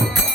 Thank yeah. you.